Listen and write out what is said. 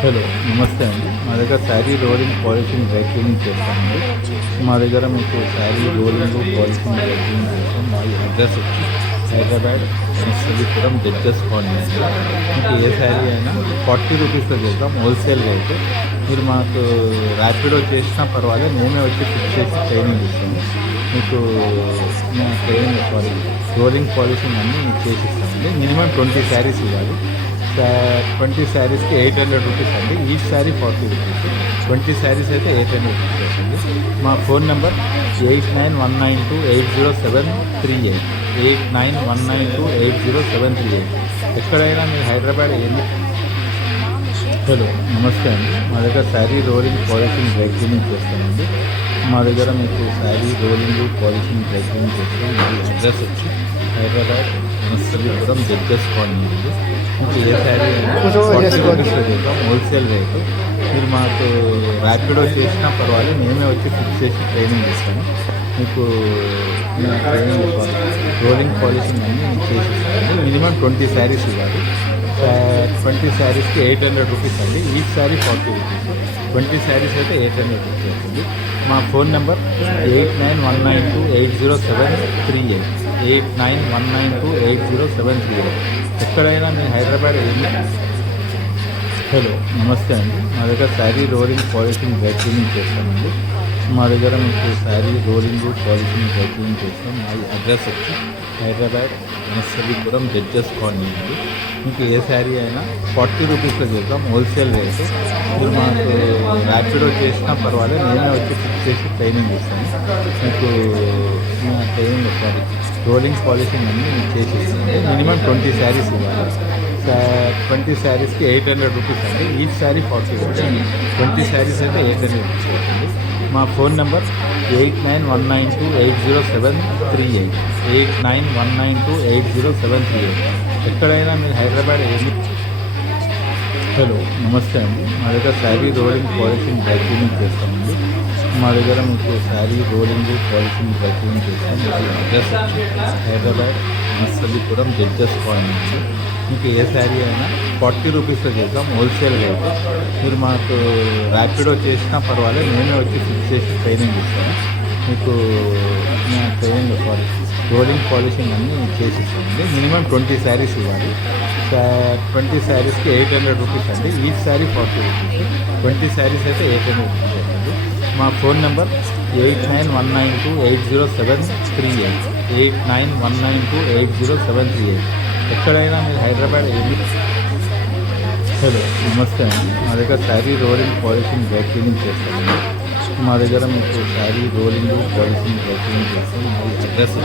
Hello నమస్తే అండి. మా దగ్గర sari rolling, polishing, dry cleaning చేస్తామండి. మా దగ్గర మీకు sari rolling, polishing, dry cleaning చేస్తాం. మా అడ్రస్ వచ్చి హైదరాబాద్ ఎన్ఎస్‌పురం జడ్జెస్ కాలనీ అండి. మీకు ఏ శారీ అయినా 40 రూపీస్‌లో చేస్తాం హోల్సేల్ రేట్. మీరు మాకు ర్యాపిడో చేసినా పర్వాలేదు, మేమే వచ్చి ఫిక్స్ చేసి ట్రైనింగ్ ఇస్తాము. మీకు ట్రైనింగ్ రోలింగ్, పాలిషింగ్ అన్నీ చేసిస్తామండి. మినిమం 20 శారీస్ ఇవ్వాలి. 20 శారీస్కి 800 రూపీస్ అండి. Each sari 40 rupees. 20 శారీస్ అయితే 800 రూపీస్ అండి. మా ఫోన్ నెంబర్ 8919280738. 8919280738. ఎక్కడైనా మీరు హైదరాబాద్ హలో నమస్తే అండి. మా దగ్గర sari rolling, polishing, dry cleaning చేస్తామండి. మా దగ్గర మీకు sari rolling, polishing, dry cleaning చేస్తాం. మా అడ్రస్ వచ్చి హైదరాబాద్ ఎన్ఎస్‌పురం జడ్జెస్ కాలనీ అండి. మీకు ఏ శారీ అయినా 40 రూపీస్‌లో చేస్తాం హోల్సేల్ రేటు. మీరు మాకు ర్యాపిడో చేసినా పర్వాలేదు, మేమే వచ్చి ఫిక్స్ చేసి ట్రైనింగ్ ఇస్తాము. మీకు ట్రైనింగ్ రోలింగ్, పాలిషింగ్ అన్నీ చేసిస్తామండి. మినిమం 20 శారీస్ ఇవ్వాలి. 20 శారీస్కి 800 రూపీస్ అండి. Each sari 40 rupees. 20 శారీస్ అయితే 800 రూపీస్ అవుతుంది. మా ఫోన్ నెంబర్ 8919280738. 8919280738. ఎక్కడైనా మీరు హైదరాబాద్ హలో నమస్తే అండి. మా దగ్గర sari rolling, polishing, dry cleaning చేస్తామండి. మా దగ్గర మీకు sari rolling, polishing, dry cleaning చేస్తాం. మా అడ్రస్ వచ్చి హైదరాబాద్ ఎన్ఎస్‌పురం జడ్జెస్ కాలనీ అండి. మీకు ఏ శారీ అయినా 40 రూపీస్‌లో చేస్తాం హోల్సేల్ రేటు. మీరు మాకు ర్యాపిడో చేసినా పర్వాలేదు, మేమే వచ్చి ఫిక్స్ చేసి ట్రైనింగ్ ఇస్తాము. మీకు ట్రైనింగ్ రోలింగ్, పాలిషింగ్ అన్నీ చేసిస్తామండి. మినిమం 20 శారీస్ ఇవ్వాలి. 20 శారీస్కి 800 రూపీస్ అండి. Each sari 40 rupees. 20 శారీస్ అయితే 800 రూపీస్ అవుతుంది. మా ఫోన్ నెంబర్ 8919280738. 8919280738. ఎక్కడైనా మీరు హైదరాబాద్ హలో నమస్తే అండి. మా దగ్గర sari rolling, polishing, dry cleaning చేస్తామండి. మా దగ్గర మీకు sari rolling, polishing, dry cleaning చేస్తాం. మా అడ్రస్ వచ్చి హైదరాబాద్ ఎన్ఎస్‌పురం జడ్జెస్ కాలనీ అండి. మీకు ఏ శారీ అయినా 40 రూపీస్‌లో చేద్దాం హోల్సేల్ రేటు. మీరు మాకు ర్యాపిడో చేసినా పర్వాలేదు, మేమే వచ్చి ఫిక్స్ చేసి ట్రైనింగ్ ఇస్తాము. మీకు ట్రైనింగ్ రోలింగ్, పాలిషింగ్ అన్నీ చేసిస్తామండి. మినిమం 20 శారీస్ ఇవ్వాలి. 20 శారీస్కి 800 రూపీస్ అండి. Each sari 40 rupees. 20 శారీస్ అయితే 800 రూపీస్ అవుతుంది. మా ఫోన్ నెంబర్ 8919280738. 8919280738. ఎక్కడైనా మీరు హైదరాబాద్ హలో నమస్తే అండి. మా దగ్గర sari rolling, polishing, dry cleaning చేస్తామండి. మా దగ్గర మీకు sari rolling, polishing, dry cleaning చేస్తాం. మా అడ్రస్